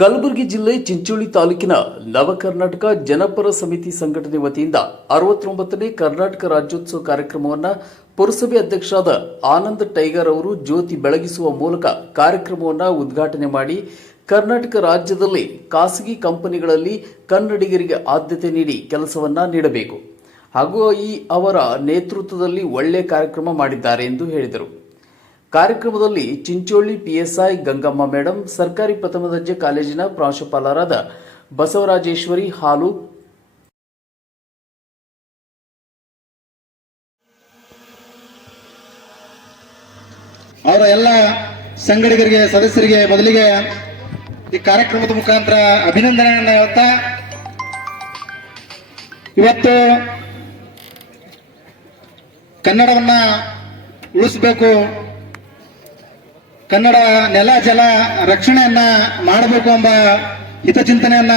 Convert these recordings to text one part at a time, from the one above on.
ಕಲಬುರಗಿ ಜಿಲ್ಲೆ ಚಿಂಚೋಳಿ ತಾಲೂಕಿನ ನವಕರ್ನಾಟಕ ಜನಪರ ಸಮಿತಿ ಸಂಘಟನೆ ವತಿಯಿಂದ 69ನೇ ಕರ್ನಾಟಕ ರಾಜ್ಯೋತ್ಸವ ಕಾರ್ಯಕ್ರಮವನ್ನು ಪುರಸಭೆ ಅಧ್ಯಕ್ಷರಾದ ಆನಂದ್ ಟೈಗರ್ ಅವರು ಜ್ಯೋತಿ ಬೆಳಗಿಸುವ ಮೂಲಕ ಕಾರ್ಯಕ್ರಮವನ್ನು ಉದ್ಘಾಟನೆ ಮಾಡಿ ಕರ್ನಾಟಕ ರಾಜ್ಯದಲ್ಲಿ ಖಾಸಗಿ ಕಂಪನಿಗಳಲ್ಲಿ ಕನ್ನಡಿಗರಿಗೆ ಆದ್ಯತೆ ನೀಡಿ ಕೆಲಸವನ್ನ ನೀಡಬೇಕು ಹಾಗೂ ಅವರ ನೇತೃತ್ವದಲ್ಲಿ ಒಳ್ಳೆಯ ಕಾರ್ಯಕ್ರಮ ಮಾಡಿದ್ದಾರೆ ಎಂದು ಹೇಳಿದರು. ಕಾರ್ಯಕ್ರಮದಲ್ಲಿ ಚಿಂಚೋಳಿ ಪಿಎಸ್ಐ ಗಂಗಮ್ಮ ಮೇಡಂ, ಸರ್ಕಾರಿ ಪ್ರಥಮ ದರ್ಜೆ ಕಾಲೇಜಿನ ಪ್ರಾಂಶುಪಾಲರಾದ ಬಸವರಾಜೇಶ್ವರಿ ಹಾಲು, ಅವರ ಎಲ್ಲ ಸಂಘಟಕರಿಗೆ ಸದಸ್ಯರಿಗೆ ಮೊದಲಿಗೆ ಈ ಕಾರ್ಯಕ್ರಮದ ಮುಖಾಂತರ ಅಭಿನಂದನೆಯನ್ನು ಹೇಳ್ತಾ, ಇವತ್ತು ಕನ್ನಡವನ್ನ ಉಳಿಸಬೇಕು, ಕನ್ನಡ ನೆಲ ಜಲ ರಕ್ಷಣೆಯನ್ನ ಮಾಡಬೇಕು ಎಂಬ ಹಿತಚಿಂತನೆಯನ್ನ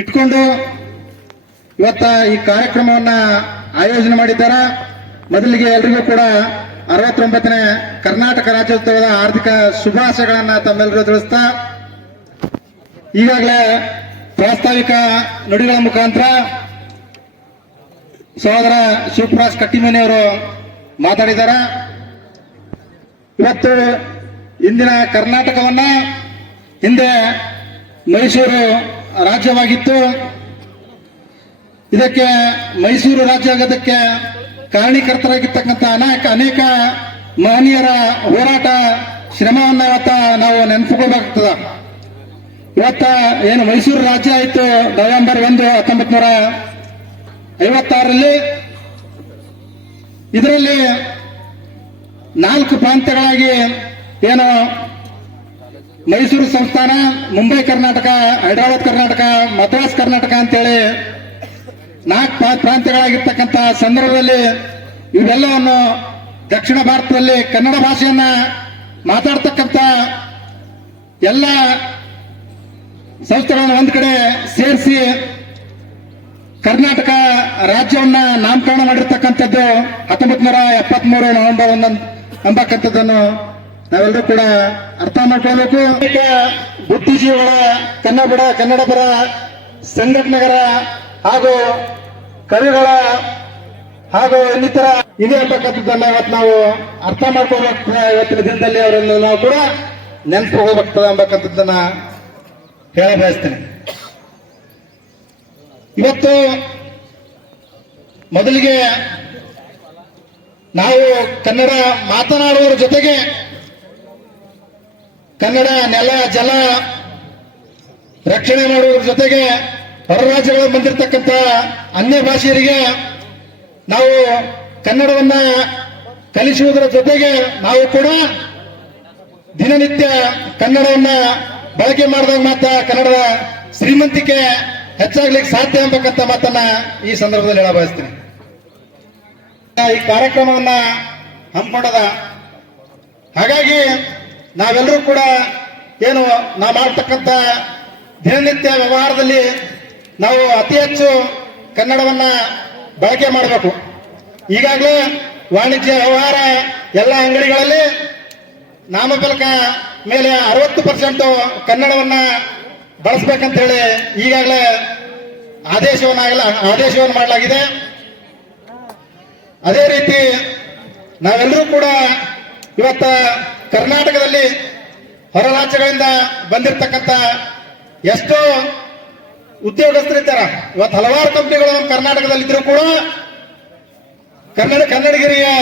ಇಟ್ಕೊಂಡು ಇವತ್ತ ಈ ಕಾರ್ಯಕ್ರಮವನ್ನ ಆಯೋಜನೆ ಮಾಡಿದ್ದಾರೆ. ಮೊದಲಿಗೆ ಎಲ್ರಿಗೂ ಕೂಡ 69ನೇ ಕರ್ನಾಟಕ ರಾಜ್ಯೋತ್ಸವದ ಹಾರ್ದಿಕ ಶುಭಾಶಯಗಳನ್ನ ತಮ್ಮೆಲ್ಲರೂ ತಿಳಿಸ್ತಾ, ಈಗಾಗಲೇ ಪ್ರಾಸ್ತಾವಿಕ ನುಡಿಗಳ ಮುಖಾಂತರ ಸಹೋದರ ಶಿವಪ್ರಾಜ್ ಕಟ್ಟಿಮನಿಯವರು ಮಾತಾಡಿದ್ದಾರೆ. ಇವತ್ತು ಇಂದಿನ ಕರ್ನಾಟಕವನ್ನ ಹಿಂದೆ ಮೈಸೂರು ರಾಜ್ಯವಾಗಿತ್ತು. ಇದಕ್ಕೆ ಮೈಸೂರು ರಾಜ್ಯ ಆಗೋದಕ್ಕೆ ಕಾರಣೀಕರ್ತರಾಗಿರ್ತಕ್ಕಂಥ ಅನೇಕ ಮಹನೀಯರ ಹೋರಾಟ ಶ್ರಮವನ್ನ ಇವತ್ತ ನಾವು ನೆನಪಿಕೊಳ್ಳಬೇಕಾಗ್ತದ. ಇವತ್ತ ಏನು ಮೈಸೂರು ರಾಜ್ಯ ಆಯಿತು ನವೆಂಬರ್ 1, 1956ರಲ್ಲಿ. ಇದರಲ್ಲಿ 4 ಪ್ರಾಂತ್ಯಗಳಾಗಿ ಏನು ಮೈಸೂರು ಸಂಸ್ಥಾನ, ಮುಂಬೈ ಕರ್ನಾಟಕ, ಹೈದರಾಬಾದ್ ಕರ್ನಾಟಕ, ಮದ್ರಾಸ್ ಕರ್ನಾಟಕ ಅಂತೇಳಿ 4 ಪ್ರಾಂತ್ಯಗಳಾಗಿರ್ತಕ್ಕಂಥ ಸಂದರ್ಭದಲ್ಲಿ ಇವೆಲ್ಲವನ್ನು ದಕ್ಷಿಣ ಭಾರತದಲ್ಲಿ ಕನ್ನಡ ಭಾಷೆಯನ್ನ ಮಾತಾಡ್ತಕ್ಕಂಥ ಎಲ್ಲ ಸಂಸ್ಥೆಗಳನ್ನು ಒಂದ್ ಕಡೆ ಸೇರಿಸಿ ಕರ್ನಾಟಕ ರಾಜ್ಯವನ್ನ ನಾಮಕರಣ ಮಾಡಿರ್ತಕ್ಕಂಥದ್ದು 1973 ನವೆಂಬರ್ 1 ಎಂಬಕ್ಕಂಥದ್ದನ್ನು ನಾವೆಲ್ಲರೂ ಕೂಡ ಅರ್ಥ ಮಾಡ್ಕೊಳ್ಬೇಕು. ಬುದ್ಧಿಜೀವಿಗಳ, ಕನ್ನಡಪರ ಸಂಘಟನೆಗಳ ಹಾಗೂ ಕವಿಗಳ ಹಾಗೂ ಇನ್ನಿತರ ಇದೆ ಅಂತಕ್ಕಂಥದ್ದನ್ನ ಇವತ್ತು ನಾವು ಅರ್ಥ ಮಾಡ್ಕೋಬೇಕು. ಇವತ್ತಿನ ದಿನದಲ್ಲಿ ಅವರನ್ನು ನಾವು ಕೂಡ ನೆನ್ಸ್ಕೋಬೇಕಾಗ್ತದೆ ಎಂಬಕ್ಕಂಥದ್ದನ್ನ ಹೇಳ ಬಯಸ್ತೇನೆ. ಇವತ್ತು ಮೊದಲಿಗೆ ನಾವು ಕನ್ನಡ ಮಾತನಾಡುವರ ಜೊತೆಗೆ ಕನ್ನಡ ನೆಲ ಜಲ ರಕ್ಷಣೆ ಮಾಡುವುದರ ಜೊತೆಗೆ ಹೊರ ರಾಜ್ಯಗಳಲ್ಲಿ ಬಂದಿರತಕ್ಕಂಥ ಅನ್ಯ ಭಾಷೆಯರಿಗೆ ನಾವು ಕನ್ನಡವನ್ನ ಕಲಿಸುವುದರ ಜೊತೆಗೆ ನಾವು ಕೂಡ ದಿನನಿತ್ಯ ಕನ್ನಡವನ್ನ ಬಳಕೆ ಮಾಡಿದಾಗ ಮಾತ್ರ ಕನ್ನಡದ ಶ್ರೀಮಂತಿಕೆ ಹೆಚ್ಚಾಗ್ಲಿಕ್ಕೆ ಸಾಧ್ಯ ಎಂಬಕ್ಕಂತ ಮಾತನ್ನ ಈ ಸಂದರ್ಭದಲ್ಲಿ ಹೇಳ ಬಯಸ್ತೀನಿ. ಈ ಕಾರ್ಯಕ್ರಮವನ್ನ ಹಮ್ಮಿಕೊಂಡದ, ಹಾಗಾಗಿ ನಾವೆಲ್ಲರೂ ಕೂಡ ಏನು ನಾವು ಮಾಡ್ತಕ್ಕಂಥ ದಿನನಿತ್ಯ ವ್ಯವಹಾರದಲ್ಲಿ ನಾವು ಅತಿ ಹೆಚ್ಚು ಕನ್ನಡವನ್ನ ಬಳಕೆ ಮಾಡಬೇಕು. ಈಗಾಗಲೇ ವಾಣಿಜ್ಯ ವ್ಯವಹಾರ ಎಲ್ಲ ಅಂಗಡಿಗಳಲ್ಲಿ ನಾಮಫಲಕ ಮೇಲೆ 60% ಕನ್ನಡವನ್ನ ಬಳಸಬೇಕಂತ ಹೇಳಿ ಈಗಾಗಲೇ ಆದೇಶವನ್ನು ಮಾಡಲಾಗಿದೆ. ಅದೇ ರೀತಿ ನಾವೆಲ್ಲರೂ ಕೂಡ ಇವತ್ತ ಕರ್ನಾಟಕದಲ್ಲಿ ಹೊರ ರಾಜ್ಯಗಳಿಂದ ಬಂದಿರತಕ್ಕಂಥ ಎಷ್ಟೋ ಉದ್ಯೋಗಸ್ಥರಿದ್ದಾರೆ. ಇವತ್ತು ಹಲವಾರು ಕಂಪನಿಗಳು ನಮ್ಮ ಕರ್ನಾಟಕದಲ್ಲಿದ್ದರೂ ಕೂಡ ಕನ್ನಡಿಗರಿಗೆ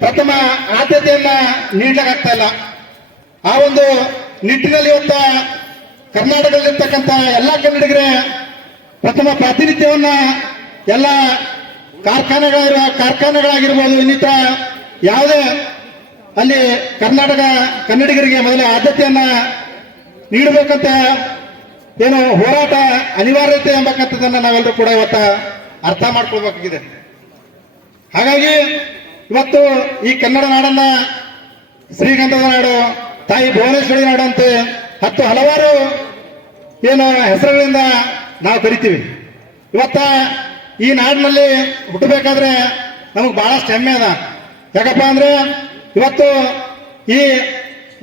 ಪ್ರಥಮ ಆದ್ಯತೆಯನ್ನ ನೀಡಲಾಗ್ತಾ ಇಲ್ಲ. ಆ ಒಂದು ನಿಟ್ಟಿನಲ್ಲಿ ಇವತ್ತ ಕರ್ನಾಟಕದಲ್ಲಿರ್ತಕ್ಕಂಥ ಎಲ್ಲ ಕನ್ನಡಿಗರೇ ಪ್ರಥಮ ಪ್ರಾತಿನಿಧ್ಯವನ್ನ ಎಲ್ಲ ಕಾರ್ಖಾನೆಗಳಾಗಿರ್ಬೋದು, ಇನ್ನಿತರ ಯಾವುದೇ ಅಲ್ಲಿ ಕನ್ನಡಿಗರಿಗೆ ಮೊದಲ ಆದ್ಯತೆಯನ್ನ ನೀಡಬೇಕಂತ ಏನು ಹೋರಾಟ ಅನಿವಾರ್ಯತೆ ಎಂಬಕ್ಕಂಥದ್ದನ್ನ ನಾವೆಲ್ಲರೂ ಕೂಡ ಇವತ್ತ ಅರ್ಥ ಮಾಡ್ಕೊಳ್ಬೇಕಾಗಿದೆ. ಹಾಗಾಗಿ ಇವತ್ತು ಈ ಕನ್ನಡ ನಾಡನ್ನ ಶ್ರೀಗಂಧದ ನಾಡು, ತಾಯಿ ಭುವನೇಶ್ವರಿ ನಾಡು ಅಂತ ಹಲವಾರು ಏನು ಹೆಸರುಗಳಿಂದ ನಾವು ಕರಿತೀವಿ. ಇವತ್ತ ಈ ನಾಡಿನಲ್ಲಿ ಹುಟ್ಟಬೇಕಾದ್ರೆ ನಮಗೆ ಬಹಳಷ್ಟು ಹೆಮ್ಮೆ ಅದ. ಯಾಕಪ್ಪ ಅಂದ್ರೆ ಇವತ್ತು ಈ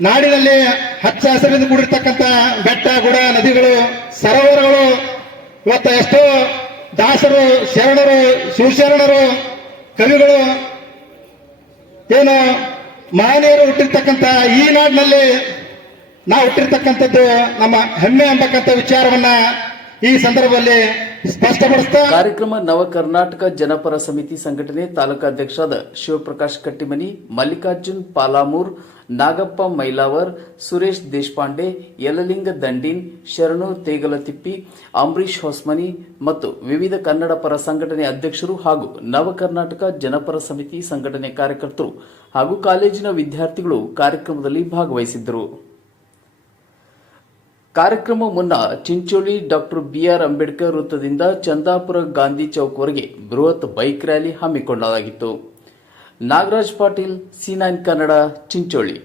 ನಾಡಿನಲ್ಲಿ ಹಚ್ಚ ಹಸಿರಿಂದ ಕೂಡಿರ್ತಕ್ಕಂಥ ಬೆಟ್ಟ ಗುಡ ನದಿಗಳು ಸರೋವರಗಳು ಇವತ್ತ ಎಷ್ಟೋ ದಾಸರು ಶರಣರು ಶಿವಶರಣರು ಕವಿಗಳು ಏನು ಮಹನೀಯರು ಹುಟ್ಟಿರ್ತಕ್ಕಂಥ ಈ ನಾಡಿನಲ್ಲಿ ನಾವು ಹುಟ್ಟಿರ್ತಕ್ಕಂಥದ್ದು ನಮ್ಮ ಹೆಮ್ಮೆ ಎಂಬಕ್ಕಂಥ ವಿಚಾರವನ್ನ ಈ ಸಂದರ್ಭದಲ್ಲಿ ಸ್ಪಷ್ಟಪಡಿಸ್ತಾ ಕಾರ್ಯಕ್ರಮ ನವ ಕರ್ನಾಟಕ ಜನಪರ ಸಮಿತಿ ಸಂಘಟನೆ ತಾಲೂಕಾಧ್ಯಕ್ಷರಾದ ಶಿವಪ್ರಕಾಶ್ ಕಟ್ಟಿಮನಿ, ಮಲ್ಲಿಕಾರ್ಜುನ್ ಪಾಲಾಮೂರ್, ನಾಗಪ್ಪ ಮೈಲಾವರ್, ಸುರೇಶ್ ದೇಶಪಾಂಡೆ, ಯಲಲಿಂಗ ದಂಡೀನ್, ಶರಣು ತೇಗಲತಿಪ್ಪಿ, ಅಂಬರೀಶ್ ಹೊಸ್ಮನಿ ಮತ್ತು ವಿವಿಧ ಕನ್ನಡ ಪರ ಸಂಘಟನೆ ಅಧ್ಯಕ್ಷರು ಹಾಗೂ ನವ ಕರ್ನಾಟಕ ಜನಪರ ಸಮಿತಿ ಸಂಘಟನೆ ಕಾರ್ಯಕರ್ತರು ಹಾಗೂ ಕಾಲೇಜಿನ ವಿದ್ಯಾರ್ಥಿಗಳು ಕಾರ್ಯಕ್ರಮದಲ್ಲಿ ಭಾಗವಹಿಸಿದ್ದರು. ಕಾರ್ಯಕ್ರಮ ಮುನ್ನ ಚಿಂಚೋಳಿ ಡಾಕ್ಟರ್ ಬಿಆರ್ ಅಂಬೇಡ್ಕರ್ ವೃತ್ತದಿಂದ ಚಂದಾಪುರ ಗಾಂಧಿ ಚೌಕ್ವರೆಗೆ ಬೃಹತ್ ಬೈಕ್ ರ್ಯಾಲಿ ಹಮ್ಮಿಕೊಳ್ಳಲಾಗಿತ್ತು. ನಾಗರಾಜ್ ಪಾಟೀಲ್, C9 ಕನ್ನಡ, ಚಿಂಚೋಳಿ.